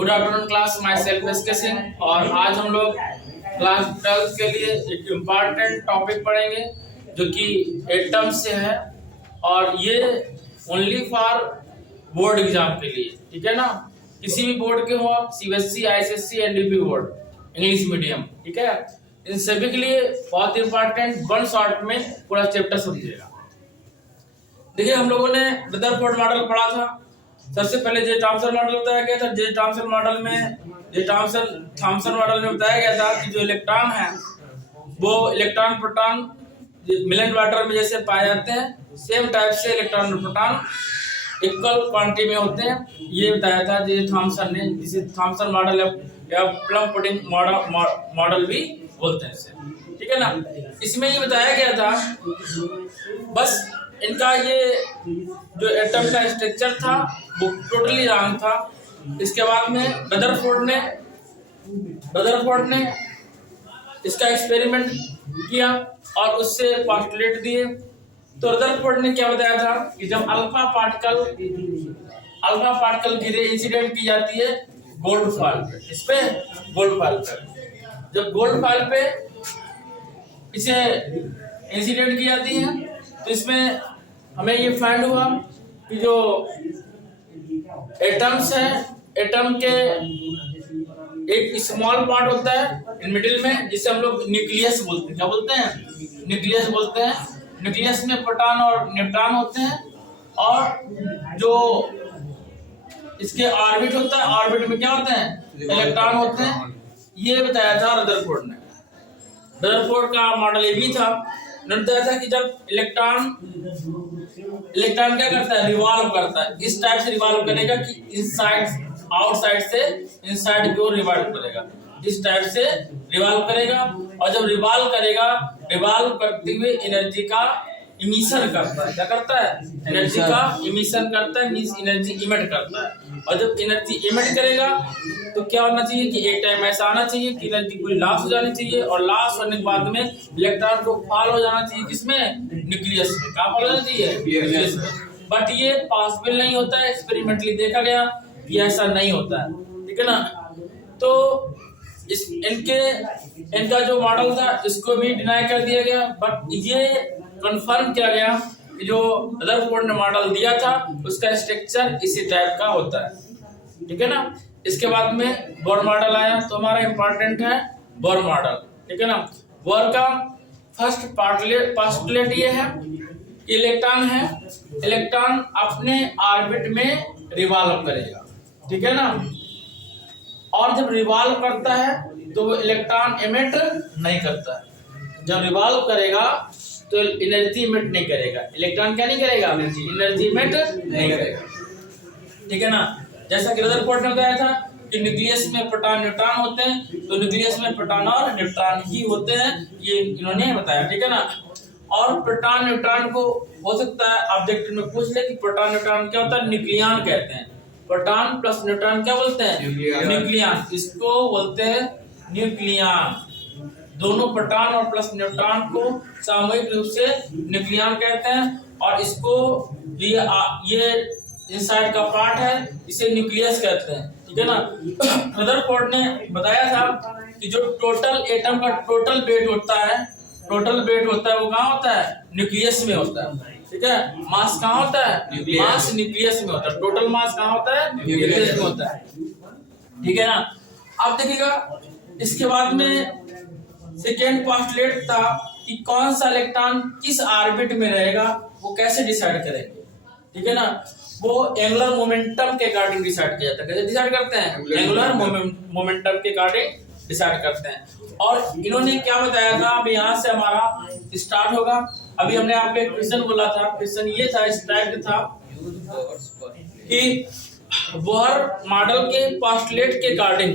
Good afternoon class, myself SK Singh. और आज हम लोग क्लास 12 के लिए एक इम्पॉर्टेंट टॉपिक पढ़ेंगे जो कि एटम से है, और ये ओनली फॉर बोर्ड एग्जाम के लिए, ठीक है ना। किसी भी बोर्ड के हो आप, CBSE, ICSE, NDP board, English medium, ठीक है, इन सभी के लिए बहुत इंपॉर्टेंट, वन शॉट में पूरा चैप्टर समझिएगा। देखिए, हम लोगों ने रदरफोर्ड मॉडल पढ़ा था। सबसे पहले जे थॉम्सन मॉडल बताया गया था। जे थॉम्सन मॉडल में बताया गया था कि जो इलेक्ट्रॉन है वो इलेक्ट्रॉन प्रोटॉन मिलन वाटर में जैसे पाए जाते हैं, सेम टाइप से इलेक्ट्रॉन और प्रोटॉन इक्वल क्वांटिटी में होते हैं, ये बताया था जे थॉम्सन ने, जिसे थॉम्सन मॉडल या प्लम पुडिंग मॉडल भी बोलते हैं इसे, ठीक है ना। इसमें ये बताया गया था, बस इनका ये जो एटम का स्ट्रक्चर था वो टोटली रॉन्ग था। इसके बाद में रदरफोर्ड ने इसका एक्सपेरिमेंट किया और उससे पोस्टुलेट दिए। तो रदरफोर्ड ने क्या बताया था कि जब अल्फा पार्टिकल गिरे, इंसिडेंट की जाती है गोल्ड फॉल पे, इस पे गोल्ड फॉल पे, जब गोल्ड फॉल पे इसे इंसिडेंट की जाती है तो इसमें हमें ये फाइंड हुआ कि जो एटम्स है, एटम के एक स्मॉल पार्ट होता है इन मिडिल में, जिसे हम लोग न्यूक्लियस बोलते हैं। क्या बोलते हैं? न्यूक्लियस बोलते हैं। न्यूक्लियस में प्रोटॉन और न्यूट्रॉन होते हैं, और जो इसके ऑर्बिट होता है, ऑर्बिट में क्या होते हैं? इलेक्ट्रॉन होते हैं। ये बताया था रदरफोर्ड ने। रदरफोर्ड का मॉडल ये भी था। उन्होंने बताया था कि जब इलेक्ट्रॉन क्या करता है? रिवॉल्व करता है। इस टाइप से रिवॉल्व करेगा कि इनसाइड, आउटसाइड से इनसाइड की ओर रिवॉल्व करेगा, इस टाइप से रिवॉल्व करेगा। और जब रिवॉल्व करते हुए एनर्जी का इमिशन करता है। क्या करता है? एनर्जी का इमिशन करता है, मींस एनर्जी इमिट करता है। और जब एनर्जी इमिट करेगा तो क्या होना चाहिए कि एक टाइम ऐसा आना चाहिए कि एनर्जी पूरी लॉस हो जानी चाहिए, और लॉस होने के बाद में इलेक्ट्रॉन को फॉल हो जाना चाहिए। किसमें? न्यूक्लियस में। कहाँ फॉल हो जाना चाहिए? न्यूक्लियस में। बट ये पॉसिबल नहीं होता है, एक्सपेरिमेंटली देखा गया ये ऐसा नहीं होता है, ठीक है ना। तो इनका जो मॉडल था इसको भी डिनाई कर दिया गया, बट ये कंफर्म किया गया कि जो रदरफोर्ड ने मॉडल दिया था उसका स्ट्रक्चर इसी टाइप का होता है, ठीक है ना। इसके बाद में बोर मॉडल आया, तो हमारा इंपॉर्टेंट है बोर मॉडल, ठीक है ना। बोर का फर्स्ट पोस्टुलेट ये है कि इलेक्ट्रॉन अपने ऑर्बिट में रिवॉल्व करेगा, ठीक है ना। और जब रिवॉल्व करता है तो वो इलेक्ट्रॉन एमिट नहीं करता है। जब रिवॉल्व करेगा तो एनर्जी इमिट नहीं करेगा। इलेक्ट्रॉन क्या नहीं करेगा? एनर्जी इमिट नहीं करेगा, ठीक है ना। जैसा कि रदरफोर्ड ने बताया था कि न्यूक्लियस में प्रोटॉन न्यूट्रॉन होते हैं, तो न्यूक्लियस में प्रोटॉन और न्यूट्रॉन ही होते हैं, ये इन्होंने बताया, ठीक है ना। और प्रोटॉन न्यूट्रॉन को हो सकता है ऑब्जेक्टिव में पूछ ले कि प्रोटॉन न्यूट्रॉन क्या होता है? न्यूक्लियन कहते हैं। प्रोटॉन प्लस न्यूट्रॉन क्या बोलते हैं? न्यूक्लियन। इसको बोलते हैं न्यूक्लियन। दोनों प्रोटॉन और प्लस न्यूट्रॉन को सामूहिक रूप से न्यूक्लियन कहते हैं, और इसको ये इनसाइड का पार्ट है, इसे न्यूक्लियस कहते हैं, ठीक है ना। रदरफोर्ड ने बताया था कि जो टोटल एटम का टोटल वेट होता है वो कहाँ होता है? न्यूक्लियस में होता है, ठीक है। मास कहाँ होता है? मास न्यूक्लियस में होता है। टोटल मास कहाँ होता है? न्यूक्लियस में होता है, ठीक है ना। अब देखिएगा, इसके बाद में सेकेंड पोस्टुलेट था कि कौन सा इलेक्ट्रॉन किस ऑर्बिट में रहेगा, वो कैसे डिसाइड करेंगे, ठीक है ना। वो एंगुलर मोमेंटम के अकॉर्डिंग डिसाइड किया जाता है। कैसे डिसाइड करते हैं? एंगुलर मोमेंटम के अकॉर्डिंग डिसाइड करते हैं। और इन्होंने क्या बताया था, अब यहाँ से हमारा स्टार्ट होगा। अभी हमने आपको एक क्वेश्चन बोला था, क्वेश्चन ये था, इस टाइप था कि बोर मॉडल के पोस्टुलेट के अकॉर्डिंग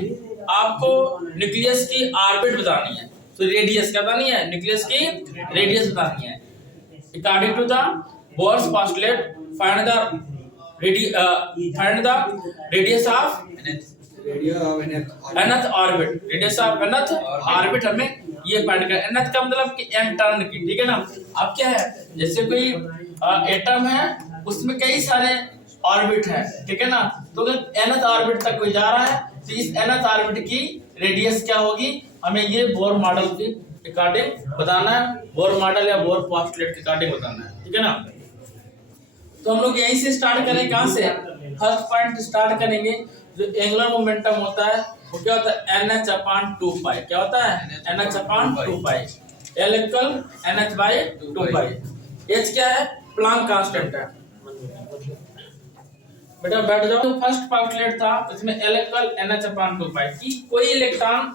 आपको न्यूक्लियस की ऑर्बिट बतानी है, तो रेडियस क्या बतानी है? न्यूक्लियस की रेडियस बतानी है। According to the Bohr's postulate, find the radius of nth orbit. Radius of nth orbit हमें ये फाइंड करना है। nth का मतलब कि n टर्न की, ठीक है ना। अब क्या है, जैसे कोई एटम है उसमें कई सारे ऑर्बिट है, ठीक है ना। तो अगर nth ऑर्बिट तक कोई जा रहा है तो इस nth ऑर्बिट की रेडियस क्या होगी, हमें ये बोर मॉडल के अकॉर्डिंग बताना है, बोर मॉडल या बोर पोस्टुलेट के अकॉर्डिंग बताना है, ठीक है ना। तो हम लोग यहीं से स्टार्ट करें, कहां से, फर्स्ट पॉइंट स्टार्ट करेंगे। जो एंगुलर मोमेंटम होता है वो क्या होता है, NH/2π, क्या होता है NH/2π, L equal NH/2π। H क्या है, प्लांक कांस्टेंट है। बेटा बैठ जाओ। तो फर्स्ट पोस्टुलेट था उसमें L इक्वल NH/2π की कोई इलेक्ट्रॉन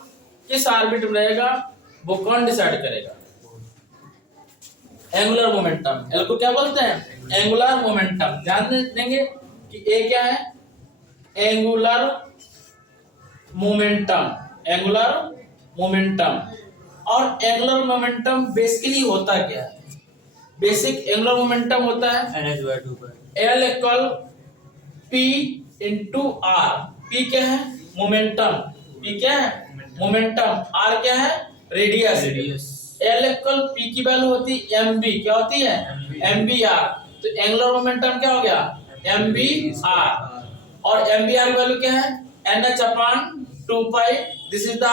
किस ऑर्बिट में रहेगा वो कौन डिसाइड करेगा, एंगुलर मोमेंटम। L को क्या बोलते हैं, एंगुलर मोमेंटम। ध्यान देंगे कि A क्या है, एंगुलर मोमेंटम, एंगुलर मोमेंटम। और एंगुलर मोमेंटम बेसिकली होता क्या है, बेसिक एंगुलर मोमेंटम होता है L equal P into R। P क्या है, मोमेंटम, P क्या है, मोमेंटम, R क्या है, रेडियस। L इक्वल P की वैल्यू होती है mb, क्या होती है, mbr। तो एंगुलर मोमेंटम क्या हो गया, mbr। और mbr की वैल्यू क्या है, NH/2π। This is the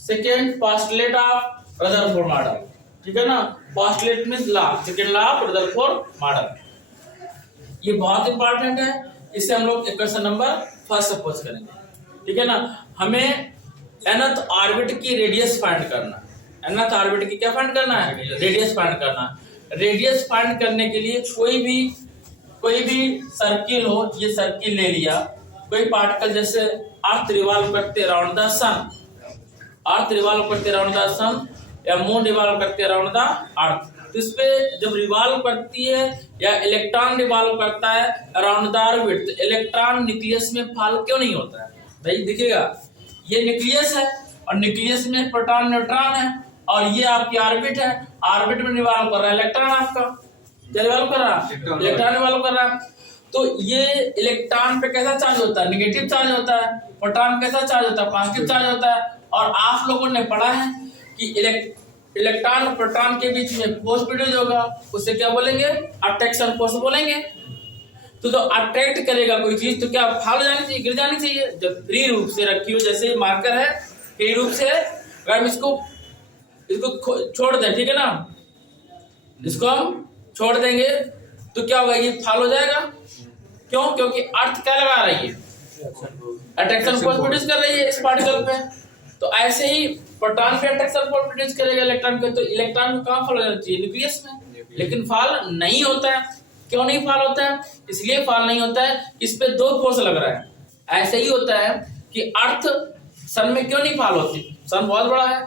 second postulate of Rutherford model, ठीक है ना। Postulate means law, second law of Rutherford model. ये बहुत इंपॉर्टेंट है, इससे हम लोग इक्वेशन नंबर फर्स्ट सपोज करेंगे, ठीक है ना। हमें nth ऑर्बिट की रेडियस फाइंड करना है, nth ऑर्बिट की क्या फाइंड करना है, रेडियस फाइंड करना। रेडियस फाइंड करने के लिए कोई भी सर्किल हो, ये सर्किल ले लिया, कोई पार्टिकल जैसे अर्थ रिवॉल्व करते around the sun, earth revolve करते अराउंड द सन या मून रिवॉल्व करते अराउंड द अर्थ। तो इस पे जब रिवॉल्व करती है या इलेक्ट्रॉन रिवॉल्व करता है अराउंड द ऑर्बिट, तो इलेक्ट्रॉन न्यूक्लियस में फॉल क्यों नहीं होता है भाई, दिखेगा ये न्यूक्लियस है और न्यूक्लियस में प्रोटॉन न्यूट्रॉन है और ये आपकी ऑर्बिट है, ऑर्बिट में रिवॉल्व कर रहा है इलेक्ट्रॉन, आपका क्या रिवॉल्व कर रहा है, इलेक्ट्रॉन रिवॉल्व कर रहा है। तो ये इलेक्ट्रॉन पे कैसा चार्ज होता है, नेगेटिव चार्ज होता है, प्रोटॉन कैसा चार्ज होता है, पॉजिटिव चार्ज होता है। और आप लोगों ने पढ़ा है कि इलेक्ट्रॉन और प्रोटॉन के बीच में फोर्स प्रोड्यूस होगा, उसे क्या बोलेंगे, अट्रैक्शन फोर्स बोलेंगे। तो जो अट्रैक्ट करेगा कोई चीज तो क्या फाल जानी चाहिए, गिर जानी चाहिए। जब फ्री रूप से रखी हो, जैसे मार्कर है फ्री रूप से, अगर हम इसको छोड़ दें, ठीक है ना, इसको हम छोड़ देंगे तो क्या होगा, ये फाल हो जाएगा। क्यों, क्योंकि अर्थ क्या लगा रही है, अट्रैक्शन फोर्स प्रोड्यूस कर रही है इस पार्टिकल पे। तो ऐसे ही प्रोटॉन पे अट्रैक्शन फोर्स प्रोड्यूस करेगा इलेक्ट्रॉन पे, तो इलेक्ट्रॉन को कहां फॉल हो जाना चाहिए, न्यूक्लियस में। लेकिन फॉल नहीं होता है, क्यों नहीं फॉल होता है, इसलिए फॉल नहीं होता है इस पे दो फोर्स लग रहा है। ऐसे ही होता है कि अर्थ सन में क्यों नहीं फॉल होती, सन बहुत बड़ा है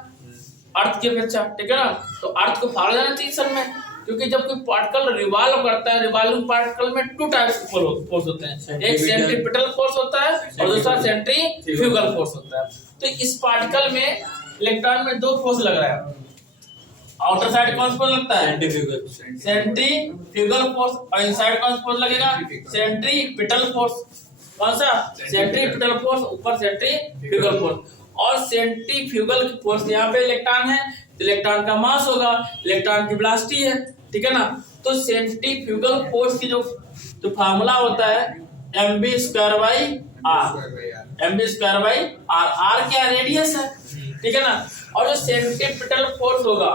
अर्थ की अपेक्षा, ठीक है ना। तो अर्थ को फॉल हो जाना चाहिए सन में, क्योंकि जब कोई पार्टिकल रिवॉल्व करता है, रिवॉल्विंग पार्टिकल में टू टाइप्स के फोर्स होते हैं, एक सेंट्रीपिटल फोर्स होता है और दूसरा सेंट्रीफ्यूगल फोर्स होता है। तो इस पार्टिकल में इलेक्ट्रॉन में दो फोर्स लग रहा है, आउटर साइड कौन सा फोर्स लगता है, सेंट्रीफ्यूगल फोर्स, और इनसाइड कौन सा फोर्स लगेगा, सेंट्रीपिटल फोर्स। कौन सा, सेंट्रीपिटल फोर्स, ऊपर सेंट्रीफ्यूगल फोर्स। और सेंट्रीफ्यूगल फोर्स यहाँ पे इलेक्ट्रॉन है, इलेक्ट्रॉन का मास होगा, इलेक्ट्रॉन की वेलोसिटी है, ठीक है ना। तो सेंट्रीफ्यूगल फोर्स की जो फार्मूला होता है mv²/r, r क्या रेडियस है, ठीक है ना। और जो सेंट्रीपिटल फोर्स होगा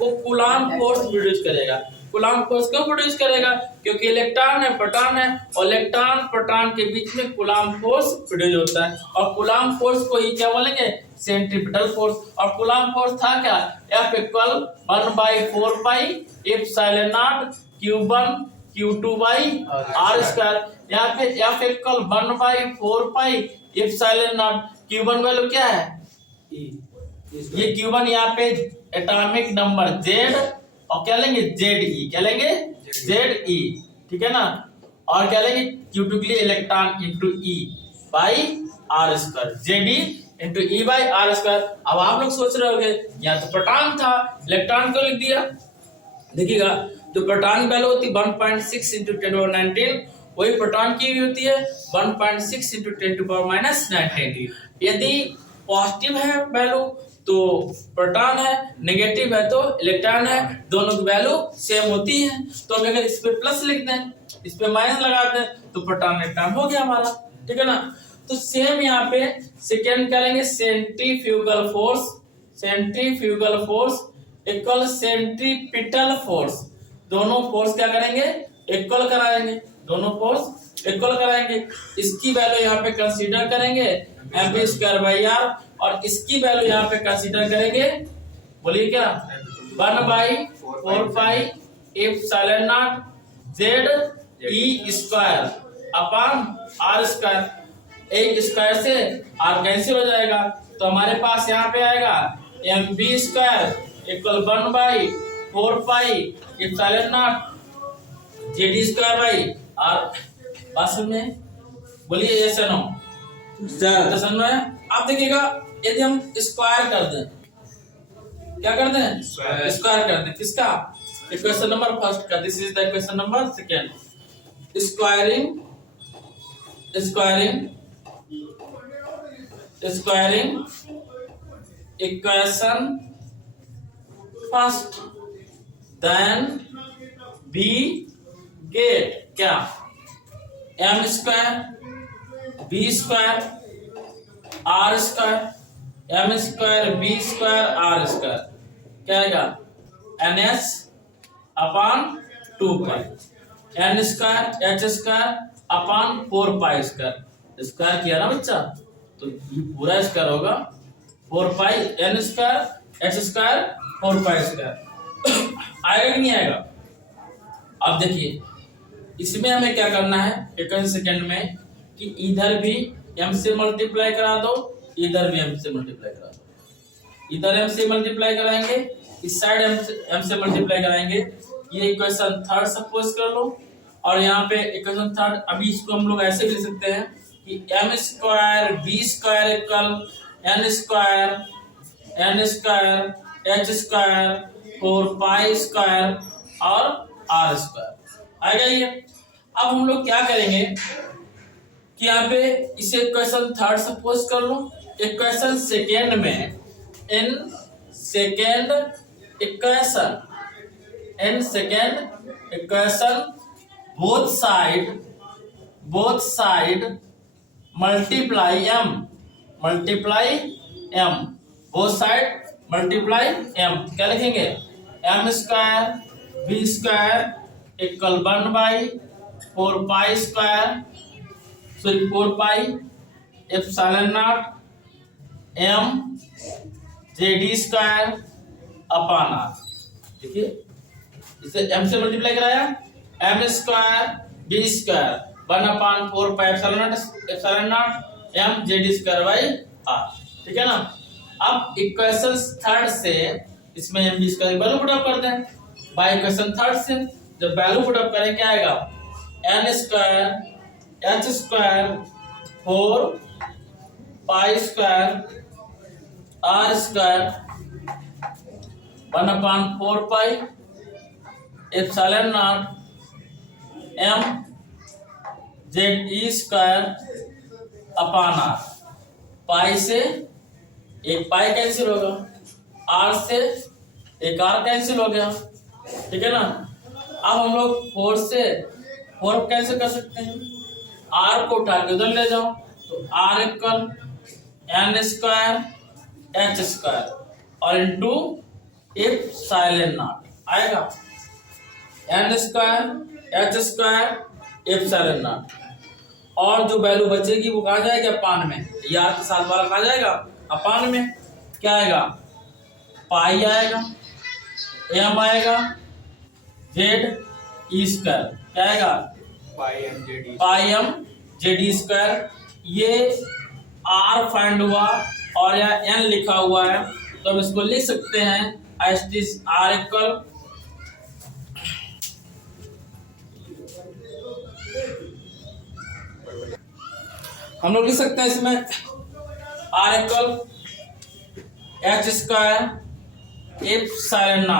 वो कूलॉम फोर्स प्रोड्यूस करेगा। कूलॉम फोर्स क्यों प्रोड्यूस करेगा, क्योंकि इलेक्ट्रॉन है प्रोटॉन है और इलेक्ट्रॉन प्रोटॉन के बीच में कूलॉम फोर्स प्रोड्यूस होता है। और कूलॉम फोर्स को ही क्या बोलेंगे, सेंट्रीपिटल फोर्स। और कूलॉम फोर्स था क्या, F equal 1/4π epsilon naught Q1 Q2/r²। यहाँ पे F equal 1/4π epsilon naught, Q1 value क्या है, ये Q1 यहाँ पे एटॉमिक नंबर Z और क्या लेंगे Ze, क्या लेंगे Ze, ठीक है ना। और क्या लेंगे Q2 के लिए electron into E/r², Ze into E/r²। अब आप लोग सोच रहे होंगे यहाँ तो प्रोटॉन था, इलेक्ट्रॉन को लिख दिया। देखिएगा जो प्रोटॉन की वैल्यू होती है 1.6 इंटू 10⁻19, वही प्रोटॉन की भी होती है 1.6 इंटू 10⁻19। यदि पॉजिटिव है वैल्यू तो प्रोटॉन है, नेगेटिव है तो इलेक्ट्रॉन है, दोनों की वैल्यू सेम होती है। तो हम अगर इस पे प्लस लिख दें, इस पे माइनस लगा दें तो प्रोटॉन इलेक्ट्रॉन हो गया हमारा, ठीक है ना। तो सेम यहाँ पे सेकेंड करेंगे, centrifugal force, centrifugal force equal centripetal force, दोनों फोर्स क्या करेंगे, इक्वल कराएंगे, दोनों फोर्स इक्वल कराएंगे। इसकी वैल्यू यहाँ पे कंसीडर करेंगे mv²/r और इसकी वैल्यू यहाँ पे कंसीडर करेंगे, बोलिए क्या, 1/4πε0 ZE²/r²। एक स्क्वायर से r कैंसिल हो जाएगा, तो हमारे पास यहाँ पे आएगा mv² इक्वल 1/4πε0 ZE²/r। पास में बोलिए यस या नो, तो समझ में। आप देखिएगा यदि हम स्क्वायर कर दें, क्या कर दें, स्क्वायर कर दें किसका, इक्वेशन नंबर फर्स्ट का, this is the equation number second. Squaring equation first, then we get क्या, m² b² r², m² b² r² क्या आएगा, ns/2π, n²h²/4π²। स्क्वायर किया ना बच्चा, तो ये पूरा स्क्वायर होगा 4π n²h²/4π²। आएगा कि नहीं आएगा। अब देखिए इसमें हमें क्या करना है एक सेकंड में, कि इधर भी m से मल्टीप्लाई करा दो, इधर भी m से मल्टीप्लाई करा दो। इधर m से मल्टीप्लाई कराएंगे, इस साइड m से मल्टीप्लाई कराएंगे। ये इक्वेशन थर्ड सपोज कर लो, और यहाँ पे इक्वेशन थर्ड, अभी इसको हम लोग ऐसे भी लिख सकते हैं कि m² b² इक्वल n²h² 4π² और r²। आएगा ये। अब हम लोग क्या करेंगे कि यहाँ पे इसे इक्वेशन थर्ड सपोज कर लो, इक्वेशन सेकेंड में in second equation both side multiply m, both side multiply m, क्या लिखेंगे, m² b² equal 1/4π² 4πε0 m ZE²/r। देखिए इसे m से मल्टीप्लाई कराया, m² b² 1/4πε0 m ZE²/r, ठीक है ना। अब इक्वेशन थर्ड से इसमें m² की वैल्यू पुट अप करते हैं। बाय इक्वेशन थर्ड से जब वैल्यू पुट अप करें क्या आएगा, n² h² 4π² r² 1/4πε0 m ZE²/r। पाई से एक पाई कैंसिल होगा, r से एक r कैंसिल हो गया, ठीक है ना। अब हम लोग 4 से 4 कैंसिल कर सकते हैं, r को उठा के उधर ले जाओ, तो r इक्वल n²h² और इंटू ε0 आएगा, n²h²ε0। और जो वैल्यू बचेगी वो कहाँ जाएगी, अपान में, यार के साथ वाला कहाँ जाएगा, अपान में। क्या आएगा, पाई आएगा, m आएगा, ZE², क्या आएगा, पाई m ZE²। ये r फाइंड हुआ और यहाँ n लिखा हुआ है, तो हम इसको लिख सकते हैं r इक्वल हम लोग लिख सकते हैं इसमें r इक्वल h²ε0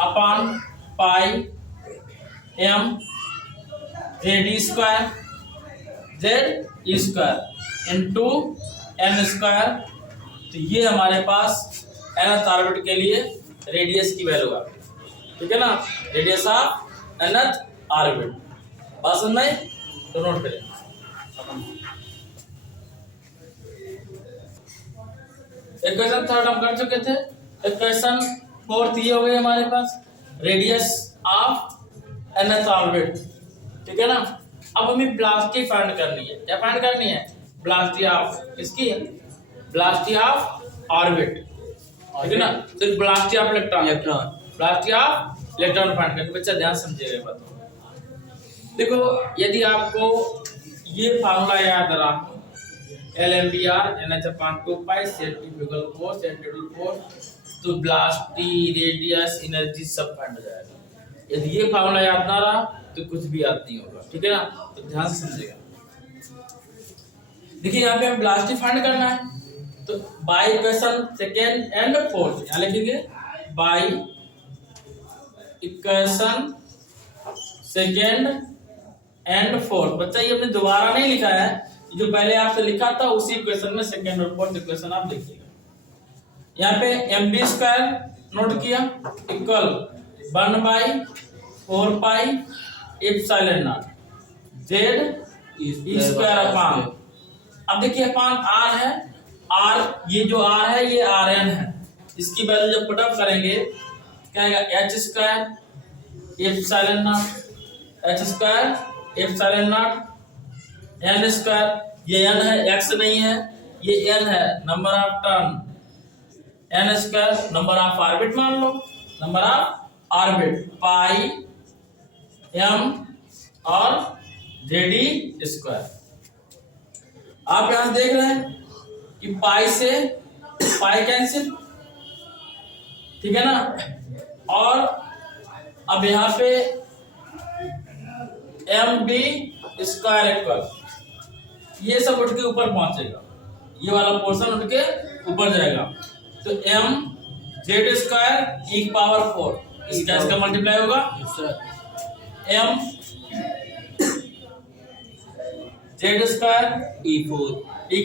अपान पाई m ZE² इंटू n² तो ये हमारे पास nth ऑर्बिट के लिए रेडियस की वैल्यू आ गई, ठीक है ना, रेडियस ऑफ nth ऑर्बिट। बात समझ में आई? तो नोट करें। इक्वेशन थर्ड हम कर चुके थे। इक्वेशन फोर्थ ये हो गई हमारे पास, रेडियस ऑफ nth ऑर्बिट, ठीक है ना। अब हमें वेलोसिटी फाइंड करनी है। क्या फाइंड करनी है? वेलोसिटी ऑफ किसकी? वेलोसिटी ऑफ ऑर्बिट, ठीक है ना। तो velocity of electron, velocity of electron find करनी। बच्चा ध्यान समझिएगा बात। देखो यदि आपको ये फार्मूला याद रहा, LMBR NH/2 पाई सेंट्रीफ्यूगल फोर्स सेंट्रीफ्यूगल फोर्स, तो वेलोसिटी, रेडियस, एनर्जी सब फाइंड हो जाएगा। यदि ये फार्मूला याद ना रहा तो कुछ भी याद नहीं होगा, ठीक है ना। तो ध्यान से समझिएगा। देखिए यहाँ पे हमें वेलोसिटी फाइंड करना है, तो by equation second and fourth यहाँ लिखेंगे, by equation second and fourth. बच्चा ये हमने दोबारा नहीं लिखा है, जो पहले आपसे लिखा था उसी इक्वेशन में सेकेंड और फोर्थ इक्वेशन आप लिखिएगा। यहाँ पे mv स्क्वायर नोट किया equal 1/4 pi epsilon not z e square upon, अब देखिए अपॉन r है, r ये जो r है ये rn है, इसकी वैल्यू जब पुट अप करेंगे क्या आएगा, h square epsilon naught, h square epsilon naught n square, ये n है x नहीं है, ये n है number of turn, n square number of orbit मान लो, number of orbit pi m और जेडी स्क्वायर। आप यहां देख रहे हैं कि पाई से पाई कैंसिल, ठीक है ना। और अब यहां पे mb स्क्वायर इक्वल, ये सब उठ के ऊपर पहुंचेगा, ये वाला पोर्शन उठ के ऊपर जाएगा, तो m Z square e power 4 इसका मल्टीप्लाई होगा, m Z square e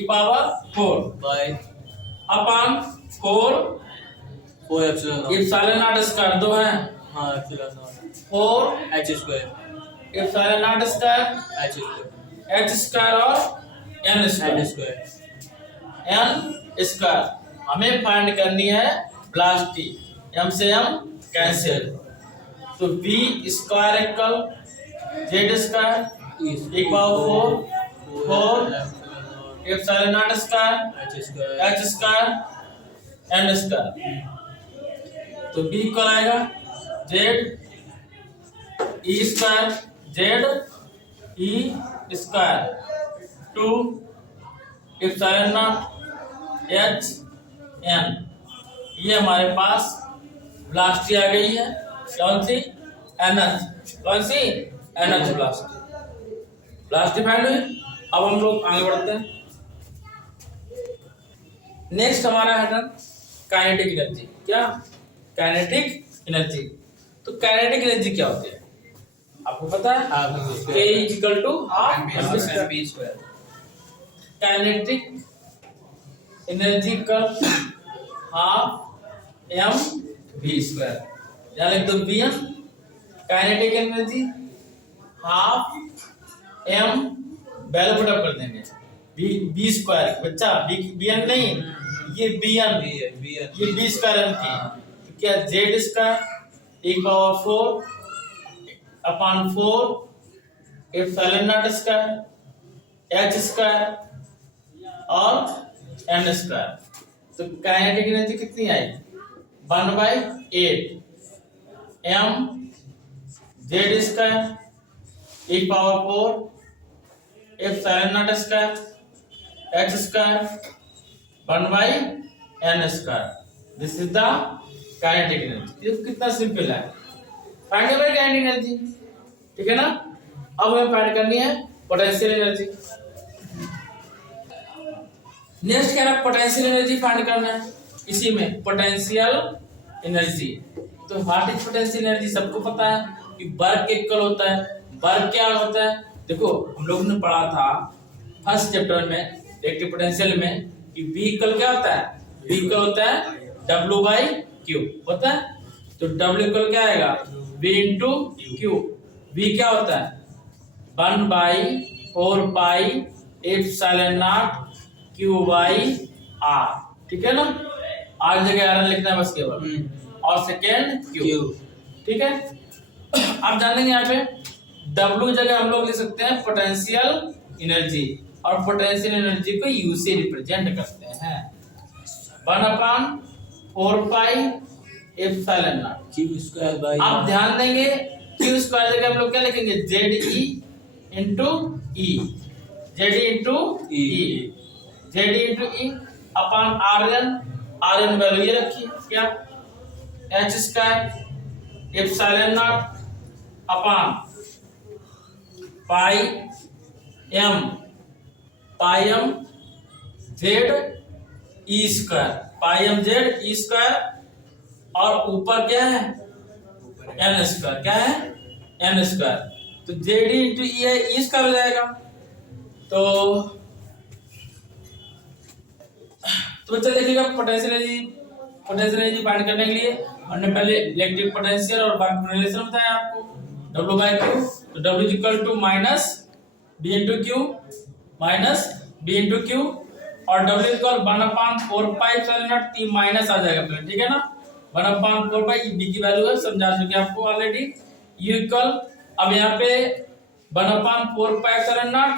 power 4 by upon 4 epsilon naught square, दो है हाँ epsilon naught 4 h square epsilon naught square h square और n स्क्वायर हमें फाइंड करनी है वेलोसिटी, m से m कैंसिल, तो v square equal z square एक power 4 epsilon naught square h square n square, तो v इक्वल आएगा z e square z e square 2 epsilon naught h n। ये हमारे पास वेलोसिटी आ गई है, कौन सी nth, कौन सी nth वेलोसिटी, वेलोसिटी फाइंड हुई। अब हम लोग आगे बढ़ते हैं। नेक्स्ट हमारा है काइनेटिक एनर्जी। क्या काइनेटिक एनर्जी? तो काइनेटिक एनर्जी क्या होती है आपको पता है? K equal to half mv square. Kinetic energy equal half mv square, यानी तो Vm kinetic energy half m value put up कर देंगे v स्क्वायर, बच्चा bn नहीं, ये bn ये b स्क्वायर m की, तो क्या z स्क्वायर एक power 4 upon 4 epsilon naught square h square और n स्क्वायर, तो काइनेटिक एनर्जी कितनी आई 1/8 m z स्क्वायर एक power 4 epsilon naught square h square 1/n square. This is the kinetic energy. ये कितना सिंपल है, फाइंड करना है काइनेटिक एनर्जी, ठीक है ना। अब हमें फाइंड करनी है पोटेंशियल एनर्जी। नेक्स्ट क्या है, पोटेंशियल एनर्जी फाइंड करना है। इसी में पोटेंशियल एनर्जी, तो व्हाट इज पोटेंशियल एनर्जी सबको पता है कि वर्क इक्वल होता है। वर्क क्या होता है, देखो हम लोग ने पढ़ा था फर्स्ट चैप्टर में इलेक्ट्रिक पोटेंशियल में कि V इक्वल क्या होता है, V का होता है W/Q होता है। तो W इक्वल क्या आएगा V इंटू Q। V क्या होता है 1/4 पाई एप्सिलॉन नॉट Q/R। ठीक है ना, आगे जगह आर लिखना है बस केवल, और सेकेंड Q। ठीक है, आप जानेंगे यहाँ पे W जगह हम लोग लिख सकते हैं पोटेंशियल एनर्जी, और पोटेंशियल एनर्जी को U से रिप्रेजेंट करते हैं 1/4 पाई एप्सिलॉन नॉट Q²। आप ध्यान देंगे Q² जगह हम लोग क्या लिखेंगे ZE into E, ZE into E, ZE into E upon RN value ये रखिए क्या H² epsilon not upon pi m Z E², और ऊपर क्या है n², क्या है n²। तो ZE इंटू E है E² हो जाएगा। तो बच्चा देखिएगा पोटेंशियल एनर्जी फाइंड करने के लिए हमने पहले इलेक्ट्रिक पोटेंशियल और वर्क रिलेशन बताया आपको W/Q। तो W equal to minus B into Q, minus B into Q, और W equal 1/4 pi epsilon naught T minus आ जाएगा पहले। ठीक है ना, 1/4 पाई B की वैल्यू है, समझा चुके आपको ऑलरेडी। U इक्वल अब यहाँ पे 1/4 पाई एप्सिलॉन नॉट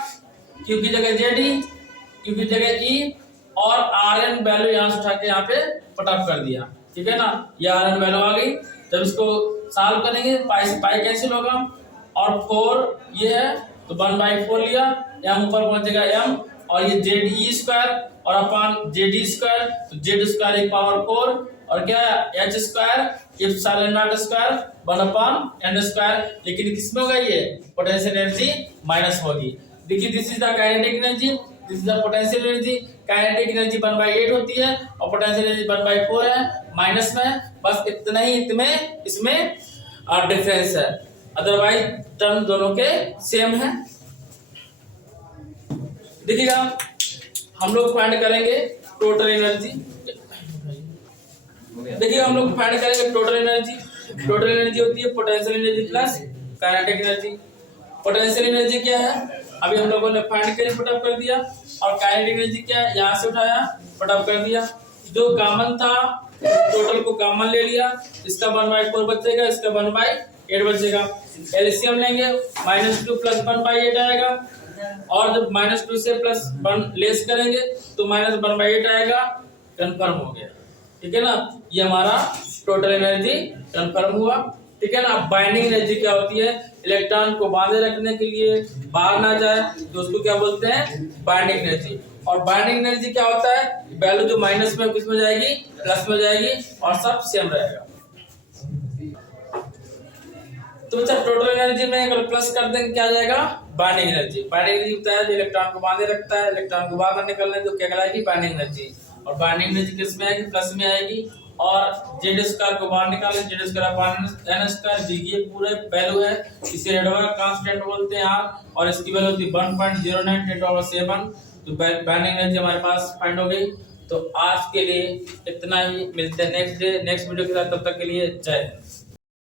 Q की जगह ZE, Q की जगह E, और RN वैल्यू यहाँ से उठा के यहाँ पे पुटअप कर दिया। ठीक है ना, ये RN वैल्यू आ गई। जब इसको सॉल्व करेंगे पाई से पाई कैंसिल होगा, और 4 ये है तो 1/4 लिया, m ऊपर पहुंचेगा m, और ये ZE² और अपॉन ZD², तो Z² एक पावर 4, और क्या है H² epsilon naught square 1/n²। लेकिन किसमें होगा ये पोटेंशियल एनर्जी माइनस होगी। देखिए this is the kinetic energy, this is the potential energy. Kinetic energy 1/8 होती है और पोटेंशियल एनर्जी 1/4 है, माइनस में। बस इतना ही इसमें डिफरेंस है, अदरवाइज टर्म दोनों के सेम है। देखिएगा हम लोग फाइंड करेंगे टोटल एनर्जी। देखिए हम लोग फाइंड करेंगे टोटल एनर्जी। टोटल एनर्जी होती है potential energy plus kinetic energy. Potential energy क्या है अभी हम लोगों ने फाइंड करी, पुटअप कर दिया, और काइनेटिक एनर्जी क्या है यहाँ से उठाया पुटअप कर दिया। जो कॉमन था टोटल को कॉमन ले लिया, इसका 1/4 बचेगा, इसका 1/8 बचेगा। एलसीएम लेंगे -2 प्लस 1/8 आएगा, और जब -2 से +1 लेस करेंगे तो -1/8 आएगा। कंफर्म हो गया। ठीक है ना, ये हमारा टोटल एनर्जी कंफर्म हुआ। ठीक है ना। अब बाइंडिंग एनर्जी क्या होती है, इलेक्ट्रॉन को बांधे रखने के लिए बाहर ना जाए तो उसको क्या बोलते हैं बाइंडिंग एनर्जी। और बाइंडिंग एनर्जी क्या होता है, वैल्यू जो माइनस में किस में जाएगी प्लस में जाएगी, और सब सेम रहेगा। तो बच्चा टोटल एनर्जी में अगर प्लस कर देंगे क्या जाएगा बाइंडिंग एनर्जी। बाइंडिंग एनर्जी होता है जो इलेक्ट्रॉन को बांधे रखता है, इलेक्ट्रॉन को बाहर निकलने तो क्या कहलाएगी बाइंडिंग एनर्जी। और बाइंडिंग एनर्जी किस में आएगी प्लस में आएगी। और Z² को बाहर निकालें, Z² अपॉन n², ये पूरे वैल्यू है, इसे रेडबर्ग कांस्टेंट बोलते हैं आप, और इसकी वैल्यू होती है 1.09 10⁷। तो बाइंडिंग एनर्जी हमारे पास फाइंड हो गई। तो आज के लिए इतना ही, मिलते हैं नेक्स्ट वीडियो के साथ, तब तक के लिए जय हिंद।